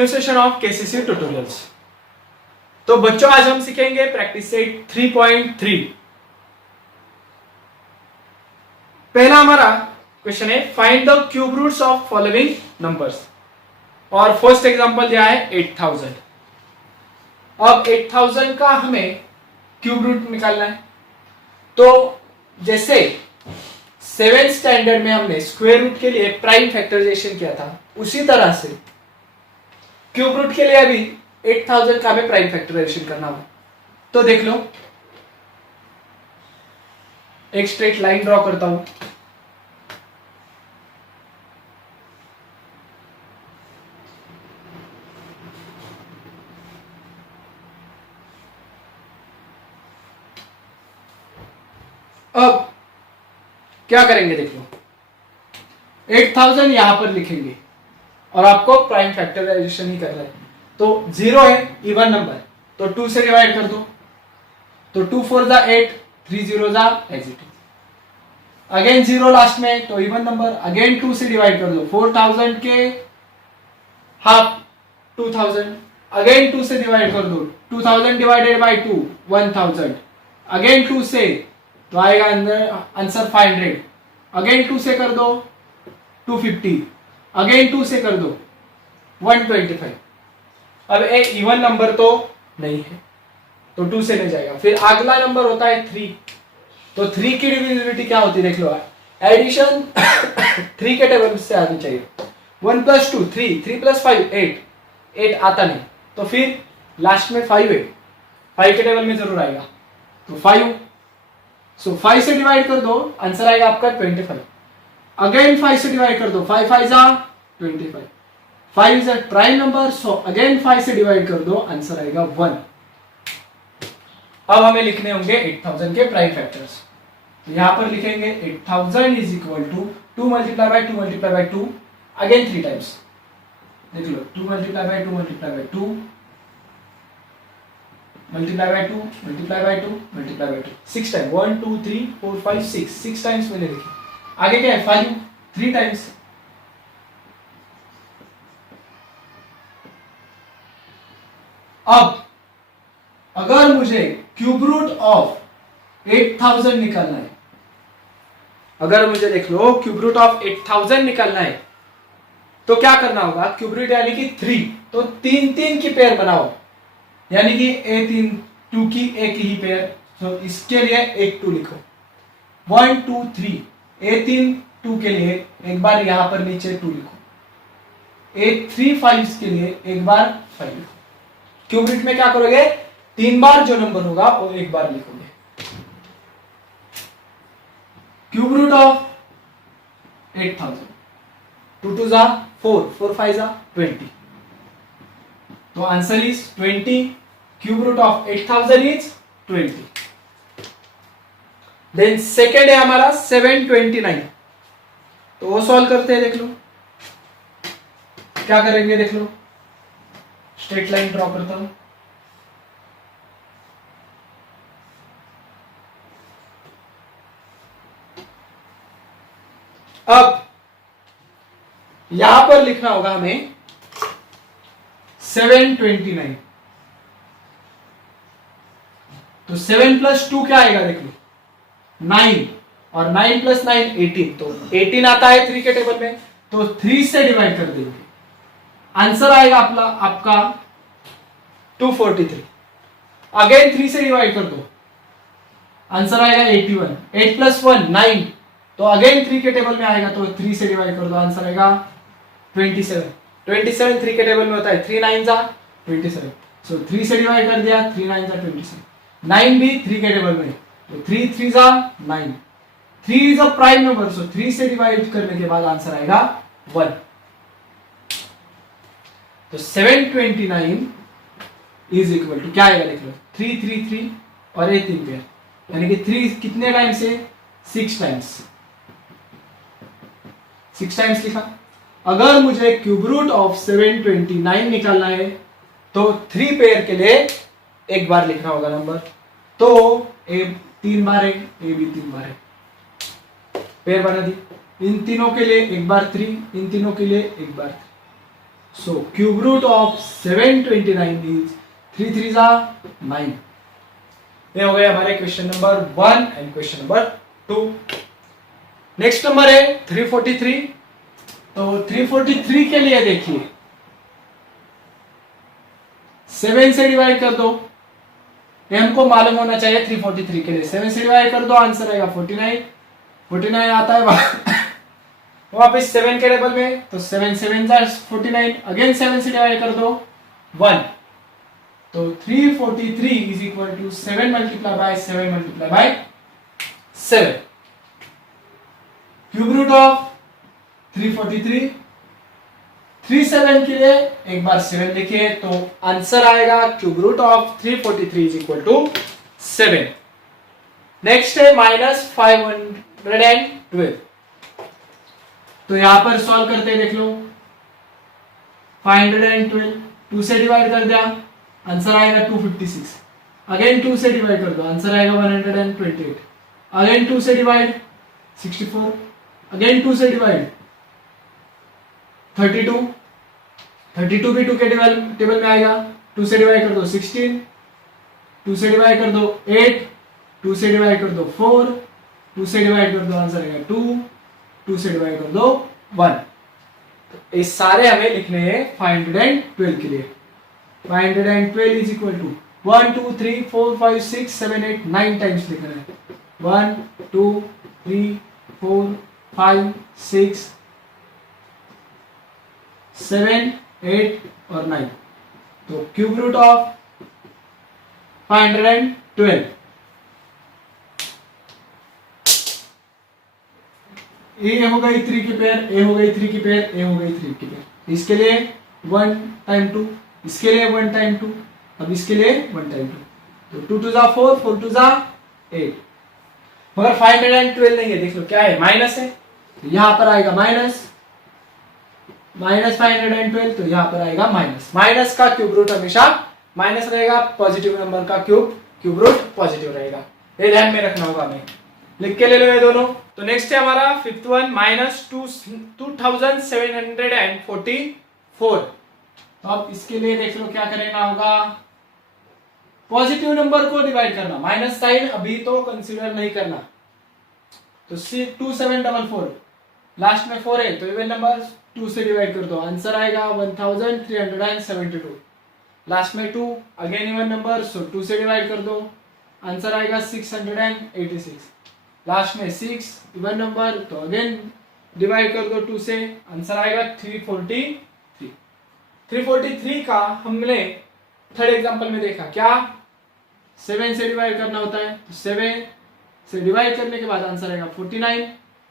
New session of KCC tutorials. तो बच्चों आज हम सीखेंगे प्रैक्टिस सेट 3.3। पहला हमारा क्वेश्चन है find the cube roots of following numbers और फर्स्ट एग्जांपल दिया है 8000। अब 8000 का हमें क्यूब रूट निकालना है। तो जैसे 7th स्टैंडर्ड में हमने स्क्वायर रूट के लिए प्राइम फैक्टराइजेशन किया था, उसी तरह से क्यूब रूट के लिए अभी 8000 का हमें प्राइम फैक्टराइजेशन करना होगा। तो देख लो, एक स्ट्रेट लाइन ड्रॉ करता हूं। अब क्या करेंगे देख लो, 8000 यहां पर लिखेंगे और आपको प्राइम फैक्टराइजेशन ही करना है। तो 0 है इवन नंबर, तो 2 से डिवाइड कर दो। तो 2 4 जा 8, 3 0 जा as it is. Again 0 last में, तो इवन नंबर, अगेन 2 से डिवाइड कर दो। 4000 के हाफ 2000, अगेन 2 से डिवाइड कर दो। 2000 डिवाइडेड बाय 2 1000, अगेन 2 से, तो आएगा अंदर आंसर 500। अगेन 2 से कर दो 250, अगेन 2 से कर दो 125। अब ए इवन नंबर तो नहीं है, तो 2 से नहीं जाएगा। फिर अगला नंबर होता है 3। तो 3 की डिविजिबिलिटी क्या होती है देख लो, एडिशन 3 के टेबल से आनी चाहिए। 1 + 2 3, 3 + 5 8, 8 आता नहीं, तो फिर लास्ट में 5 है, 5 के टेबल में जरूर आएगा, तो 5। सो 5 से डिवाइड कर दो, आंसर आएगा आपका 25। अगेन 5 से डिवाइड कर दो, 5 5 जा 25। 5 is a prime number, so again 5 से डिवाइड कर दो, आंसर आएगा 1। अब हमें लिखने होंगे 8000 के प्राइम फैक्टर्स। तो यहां पर लिखेंगे 8000 is equal to 2 multiply by 2 multiply by 2, again 3 times. देख लो, 2 multiply by 2 multiply by 2 multiply by 2 multiply by 2 multiply by 2, 6 time. 1 2 3 4 5 6 times मैंने लिखी। आगे क्या है 5, 3 टाइम्स। अब अगर मुझे क्यूब रूट ऑफ 8000 निकालना है, अगर मुझे देख लो क्यूब रूट ऑफ 8000 निकालना है, तो क्या करना होगा, क्यूब रूट यानी कि 3, तो 3 3 की पेयर बनाओ, यानी कि A3 2 की एक ही पेयर। तो इसके लिए एक 2 लिखो, 1 2 3। A3 2 के लिए एक बार यहां पर नीचे 2 लिखो। A3 5 के लिए एक बार 5 लिखो। क्यूब रूट में क्या करोगे, 3 बार जो नंबर होगा वो एक बार लिखोगे। क्यूब रूट ऑफ 8000, 2 2 जा 4, 4 5 जा 20, तो answer is 20। Cube root of 8000 is 20। Then second है हमारा 729। तो वो सॉल्व करते हैं, देख लो क्या करेंगे, देख लो, स्ट्रेट लाइन ड्रॉ करता हूं। अब यहां पर लिखना होगा हमें 729। तो 7 + 2 क्या आएगा देख लो, 9, और 9 + 9 18, तो 18 आता है 3 के टेबल में, तो 3 से डिवाइड कर देंगे, आंसर आएगा आपका 243। अगेन 3 से डिवाइड कर दो, आंसर आएगा 81। 8 + 1 9, तो अगेन 3 के टेबल में आएगा, तो 3 से डिवाइड कर दो, आंसर आएगा 27। 27 3 के टेबल में होता है, 3 9 जा 27, सो 3 से डिवाइड कर दिया, 3 9 जा 27। 9 भी 3 के टेबल में, तो 3 3 जा 9। 3 इज अ प्राइम नंबर, सो 3 से डिवाइड करने के बाद आंसर आएगा 1। तो 729 इज इक्वल टू क्या आएगा देख लो, 3 3 3 और एक 3 पेयर, यानी कि 3 कितने टाइम्स है, 6 टाइम्स। 6 टाइम्स लिखा। अगर मुझे क्यूब रूट ऑफ 729 निकालना है, तो 3 पेयर के लिए एक बार लिखना होगा नंबर, तो ए 3 बार है, ए भी 3 बार है, पेयर बना दी। इन तीनों के लिए एक बार 3, इन तीनों के लिए एक बार 3, so cube root of 729 is 3 3 जा 9। ये हो गए हमारे question number 1 and question number 2। Next number है 343। तो 343 के लिए देखिए 7 से डिवाइड कर दो, ये हमको मालूम होना चाहिए 343 के लिए। 7 से डिवाइड कर दो, आंसर आएगा 49। 49 आता है वापस 7 के टेबल में, तो 7 7 49। अगेन 7 से डिवाइड कर दो 1, तो 343 is equal to 7 multiply by 7 multiply by 7। Cube root of 343, 37 के लिए एक बार 7 लिखिए, तो आंसर आएगा cube root of 343 is equal to 7। Next है -512। तो यहां पर सॉल्व करते हैं, देख लो 512 2 से डिवाइड कर दिया, आंसर आएगा 256। अगेन 2 से डिवाइड कर दो, आंसर आएगा 128। अगेन 2 से डिवाइड 64। अगेन 2 से डिवाइड 32। 32 भी 2 के टेबल में आएगा। 2 से डिवाइड कर दो 16। 2 से डिवाइड कर दो 8। 2 से डिवाइड कर दो 4। 2 से डिवाइड कर दो, आंसर आएगा 2। 2 से डिवाइड कर दो 1। तो ये सारे हमें लिखने हैं 512 के लिए। 512 इज इक्वल टू 1 2 3 4 5 6 7 8 9 टाइम्स लिखना है। 1 2 3 4 5 6 7 8 और 9। तो क्यूब रूट ऑफ 512, ए हो गई 3 की पेयर, ए हो गई 3 की पेयर, ए हो गई 3 की पेयर। इसके लिए 1 टाइम 2, इसके लिए 1 टाइम 2, अब इसके लिए 1 टाइम 2। तो 2 2 जा 4, 4 2 जा 8। मगर 512 नहीं है, देख लो क्या है, माइनस है, तो यहां पर आएगा माइनस। -512, तो यहां पर आएगा माइनस। माइनस का क्यूब रूट हमेशा माइनस रहेगा, पॉजिटिव नंबर का क्यूब रूट पॉजिटिव रहेगा, ये ध्यान में रखना होगा हमें। लिख के ले लो ये दोनों। तो नेक्स्ट है हमारा फिफ्थ वन, -2744। तो अब इसके लिए देख लो क्या करना होगा, पॉजिटिव नंबर को डिवाइड करना, माइनस साइन अभी तो कंसीडर नहीं करना। तो 2744, लास्ट में 4 है, तो इवन नंबर 2 से डिवाइड कर दो, आंसर आएगा 1372। लास्ट में 2, अगेन इवन नंबर, सो 2 से डिवाइड कर दो, आंसर आएगा 686। लास्ट में 6 इवन नंबर, तो अगेन डिवाइड कर दो 2 से, आंसर आएगा 343। 343 का हमने थर्ड एग्जांपल में देखा, क्या 7 से डिवाइड करना होता है, तो 7 से डिवाइड करने के बाद आंसर आएगा 49।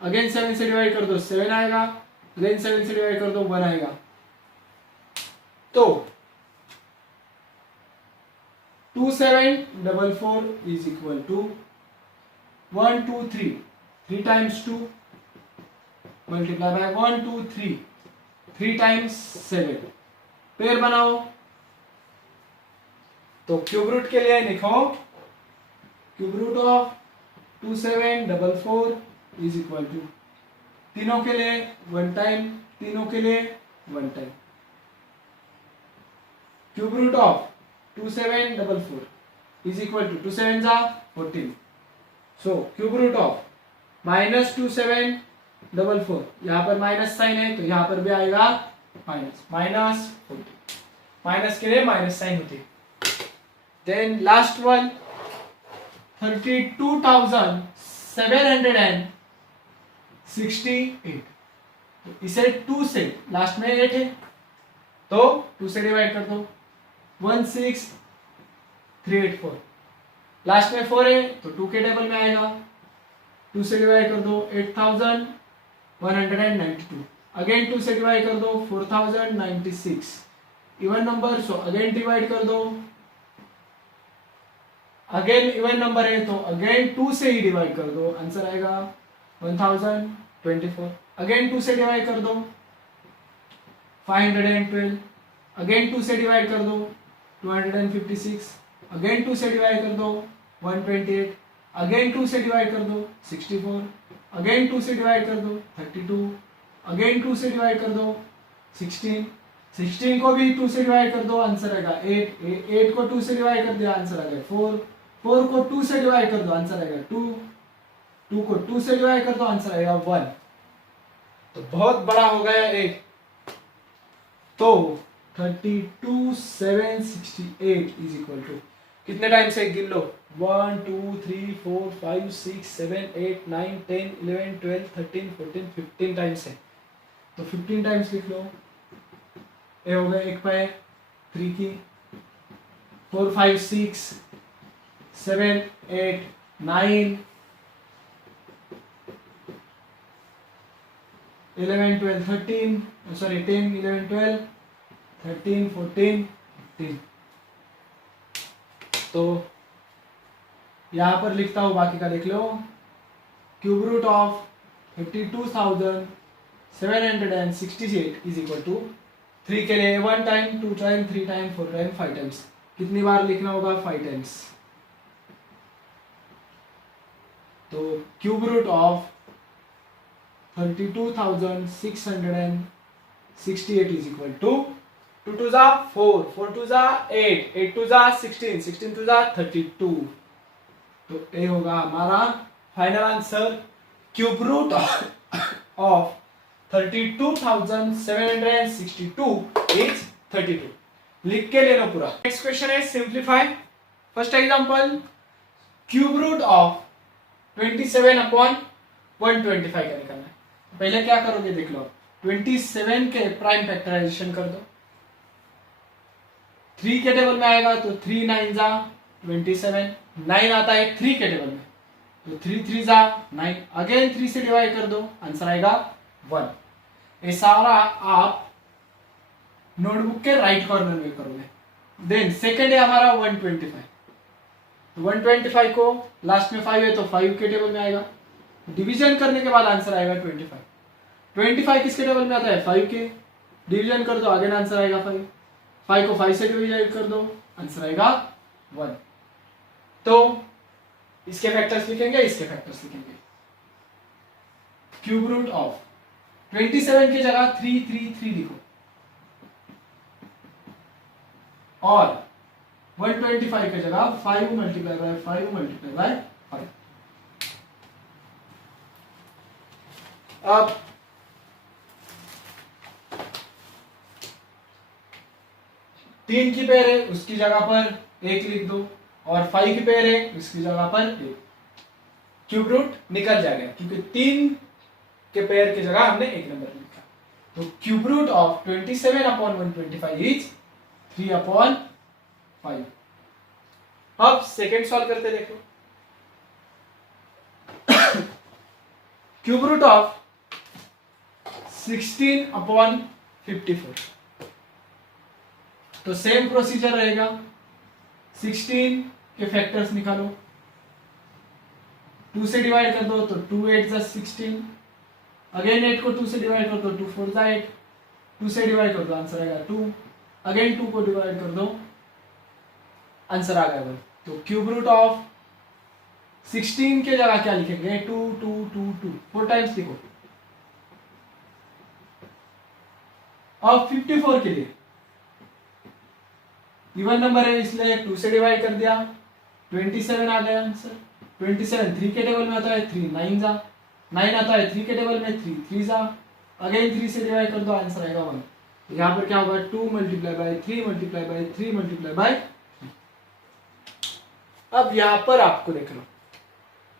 अगेन 7 से डिवाइड कर दो 7 आएगा, अगेन 7 से डिवाइड कर दो 1 आएगा। तो 2744 is equal to 1 2 3, 3 times 2 multiply by 1 2 3, 3 times 7, pair बनाओ। तो क्यूब रूट के लिए लिखो, cube root of 2744 is equal to, तीनों के लिए 1 टाइम, तीनों के लिए 1 time, cube root of 2744 is equal to 2 7 जा 14। सो क्यूब रूट ऑफ -2744, यहां पर माइनस साइन है तो यहां पर भी आएगा -40, माइनस के लिए माइनस साइन होती। देन लास्ट वन 32,768, तो इसे 2 से, लास्ट में 8 है तो 2 से डिवाइड कर दो, 16384। लास्ट में 4 है तो 2 के टेबल में आएगा, 2 से डिवाइड कर दो 8192। अगेन 2 से डिवाइड कर दो 4096, even number, so again divide कर दो, अगेन इवन नंबर है तो अगेन 2 से ही डिवाइड कर दो, आंसर आएगा 1024। अगेन 2 से डिवाइड कर दो 512, अगेन 2 से डिवाइड कर दो 256, अगेन 2 से डिवाइड कर दो 128, अगेन 2 से डिवाइड कर दो 64, अगेन 2 से डिवाइड कर दो 32, अगेन 2 से डिवाइड कर दो 16, 16 को भी 2 से डिवाइड कर दो, आंसर आएगा 8। 8 को 2 से डिवाइड कर दिया, आंसर आएगा 4। 4 को 2 से डिवाइड कर दो, आंसर आएगा 2। 2 को 2 से डिवाइड कर दो, आंसर आएगा 1। तो बहुत बड़ा हो गया 8। तो 32 7 68 इज इक्वल टू कितने टाइम से गिन लो, 1 2 3 4 5 6 7 8 9 10 11 12 13 14 15 टाइम्स है। तो 15 टाइम्स लिख लो। ए हो गए 1 पाए 3 की, 4 5 6 7 8 9 11 12 13 सॉरी 10 11 12 13 14 15। तो यहां पर लिखता हूं, बाकी का लिख लो। Cube root of 52,768 is equal to 3 के लिए 1 time 2 time 3 time 4 time 5 times. कितनी बार लिखना होगा, 5 टाइम्स। तो cube root of 32,668 is equal to 2 2 जा 4 4 2 जा 8 8 2 जा 16 16 2 जा 32। तो ए होगा हमारा final answer. Cube root of 32,762 is 32। लिख के ले लो पूरा। नेक्स्ट क्वेश्चन है simplify. First example, cube root of 27/125 का निकालना है। पहले क्या करोगे देख लो, 27 के प्राइम फैक्टराइजेशन कर दो। 3 के टेबल में आएगा तो 3 9 जा 27, 9 आता है 3 के टेबल में तो 3 3 जा 9, अगेन 3 से डिवाइड कर दो, आंसर आएगा 1। ये सारा आप नोटबुक के राइट कॉर्नर में करोगे। देन सेकंड है हमारा 125। तो 125 को लास्ट में 5 है तो 5 के टेबल में आएगा, डिवीजन करने के बाद आंसर आएगा 25। 25 किसके टेबल में आता है, 5 के, डिवीजन कर दो, अगेन आंसर आएगा 5। 5 को 5 से डिवाइड कर दो, आंसर आएगा 1। तो इसके फैक्टर्स लिखेंगे, इसके फैक्टर्स लिखेंगे। क्यूब रूट ऑफ 27 की जगह 3 3 3 लिखो और 125 की जगह 5 मल्टीप्लाई बाय 5 मल्टीप्लाई बाय 5। अब 3 की पेयर है उसकी जगह पर 1 लिख दो और 5 की पेयर है उसकी जगह पर 1। क्यूब रूट निकल जाएगा क्योंकि 3 के पेयर की जगह हमने 1 नंबर लिखा। तो क्यूब रूट ऑफ 27/125 इज 3/5। अब सेकेंड सॉल्व करते देखो। Cube root of 16/54। तो सेम प्रोसीजर रहेगा, 16 के फैक्टर्स निकालो, 2 से डिवाइड कर दो तो 2 8 जा 16, अगेन 8 को 2 से डिवाइड कर दो 2 4 जा 8, 2 से डिवाइड कर दो आंसर आएगा 2, अगेन 2 को डिवाइड कर दो आंसर आ गया 1। तो क्यूब रूट ऑफ 16 के जगह क्या लिखेंगे, 2 2 2 2 4 टाइम्स लिखो। अब 54 के लिए इवन नंबर है इसलिए 2 से डिवाइड कर दिया, 27 आ गया आंसर। 27 3 के टेबल में आता है 3 9 जा, 9 आता है 3 के टेबल में 3 3 जा, अगेन 3 से डिवाइड कर दो आंसर आएगा 1। यहां पर क्या होगा, 2 multiply by 3 multiply by 3 multiply by 3। अब यहां पर आपको देख लो,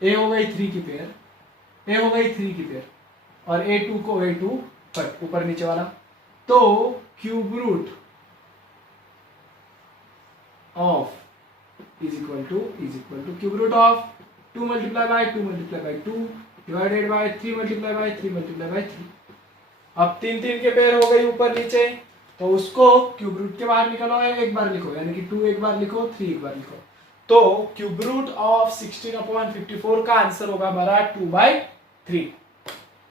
ए हो गई 3 की पेयर, ए हो गई 3 की पेयर और A2 को A2 कट ऊपर नीचे वाला। तो cube root of is equal to cube root of 2 multiply by 2 multiply by 2 divided by 3 multiply by 3 multiply by 3। अब 3 3 के पेयर हो गई ऊपर नीचे, तो उसको क्यूब रूट के बाहर निकालो, एक बार लिखो, यानी कि 2 एक बार लिखो 3 एक बार लिखो। तो क्यूब रूट ऑफ 16/54 का आंसर होगा हमारा 2/3।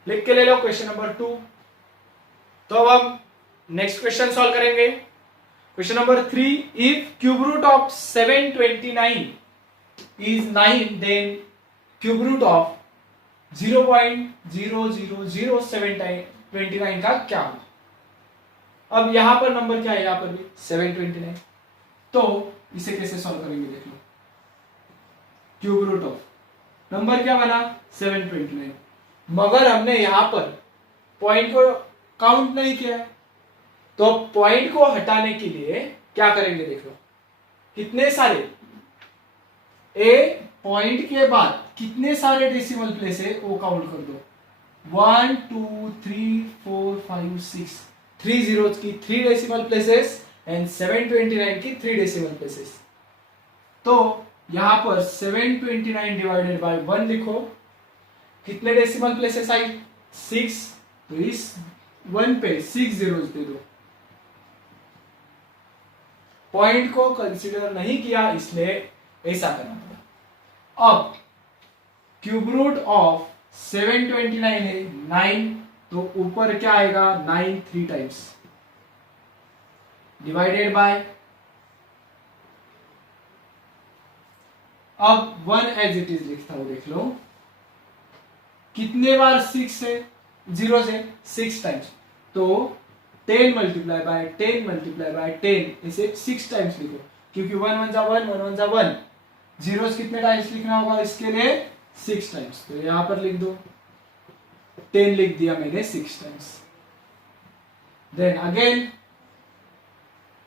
लिख के ले लो क्वेश्चन नंबर 2। तो अब हम नेक्स्ट क्वेश्चन सॉल्व करेंगे। Question number 3, if cube root of 729 is 9 then cube root of 0.0007929 का क्या होगा। अब यहां पर नंबर क्या है, यहां पर भी 729। तो इसे कैसे सॉल्व करेंगे देख लो। क्यूब रूट ऑफ नंबर क्या बना 729, मगर हमने यहां पर पॉइंट को काउंट नहीं किया है, तो पॉइंट को हटाने के लिए क्या करेंगे देख लो। कितने सारे ए पॉइंट के बाद कितने सारे डेसिमल प्लेस है वो काउंट कर दो। 1 2 3 4 5 6 3 zeros की 3 डेसिमल प्लेसेस एंड 729 की 3 डेसिमल प्लेसेस। तो यहां पर 729 डिवाइडेड बाय 1 लिखो। कितने डेसिमल प्लेसेस आई 6, तो इस 1 पे 6 zeros दे दो। पॉइंट को कंसीडर नहीं किया इसलिए ऐसा करना पड़ा। अब क्यूब रूट ऑफ 729 है 9, तो ऊपर क्या आएगा 9 3 टाइम्स डिवाइडेड बाय, अब 1 एज इट इज लिखता हूं देख लो। कितने बार 6 है 0 से 6 टाइम्स, तो 10 मल्टीप्लाई बाय 10 मल्टीप्लाई बाय 10 इसे 6 टाइम्स लिखो, क्योंकि 1 1 जा 1 1 1 जा 1, जीरोस कितने टाइम्स लिखना होगा इसके लिए 6 टाइम्स। तो यहां पर लिख दो 10 लिख दिया मैंने 6 times. Then again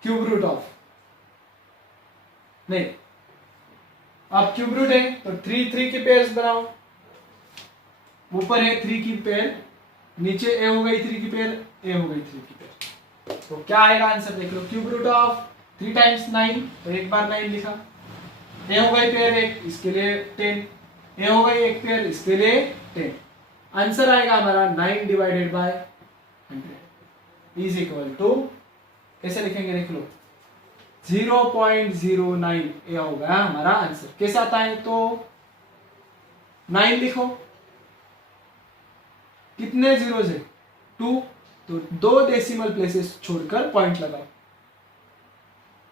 cube root of, नहीं अब क्यूब रूट है तो 3 3 की पेयर्स बनाओ। ऊपर है 3 की पेयर, नीचे ए हो गई 3 की पेयर, ए हो गई 3 की पेयर, तो क्या आएगा आंसर देख लो। क्यूब रूट ऑफ 3 टाइम्स 9, तो एक बार 9 लिखा। ए हो गई पेयर एक, इसके लिए 10, ए हो गई एक पेयर, इसके लिए 10। आंसर आएगा हमारा 9 divided by 100 is equal to, कैसे लिखेंगे देख लो 0.09, ये हो गया हमारा आंसर। कैसे आता है, तो 9 लिखो, कितने जीरो है 2, तो 2 डेसिमल प्लेसेस छोड़कर पॉइंट लगाओ,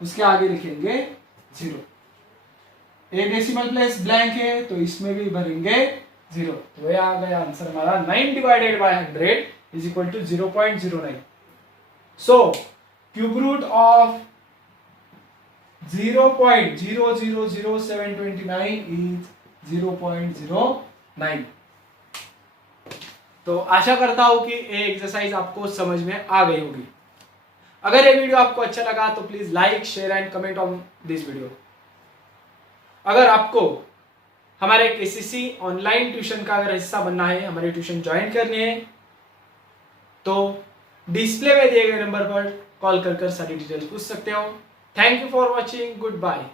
उसके आगे लिखेंगे 0। एक डेसिमल प्लेस ब्लैंक है तो इसमें भी भरेंगे 0, तो ये आ गया आंसर हमारा 9 divided by 100 is equal to 0.09। So cube root of 0.000729 is 0.09। तो आशा करता हूं कि ये एक्सरसाइज आपको समझ में आ गई होगी। अगर ये वीडियो आपको अच्छा लगा तो please like share and comment on this video. अगर आपको हमारे केसीसी ऑनलाइन ट्यूशन का अगर हिस्सा बनना है, हमारे ट्यूशन ज्वाइन करनी है, तो डिस्प्ले में दिए गए नंबर पर कॉल कर सारी डिटेल्स पूछ सकते हो। Thank you for watching, good bye.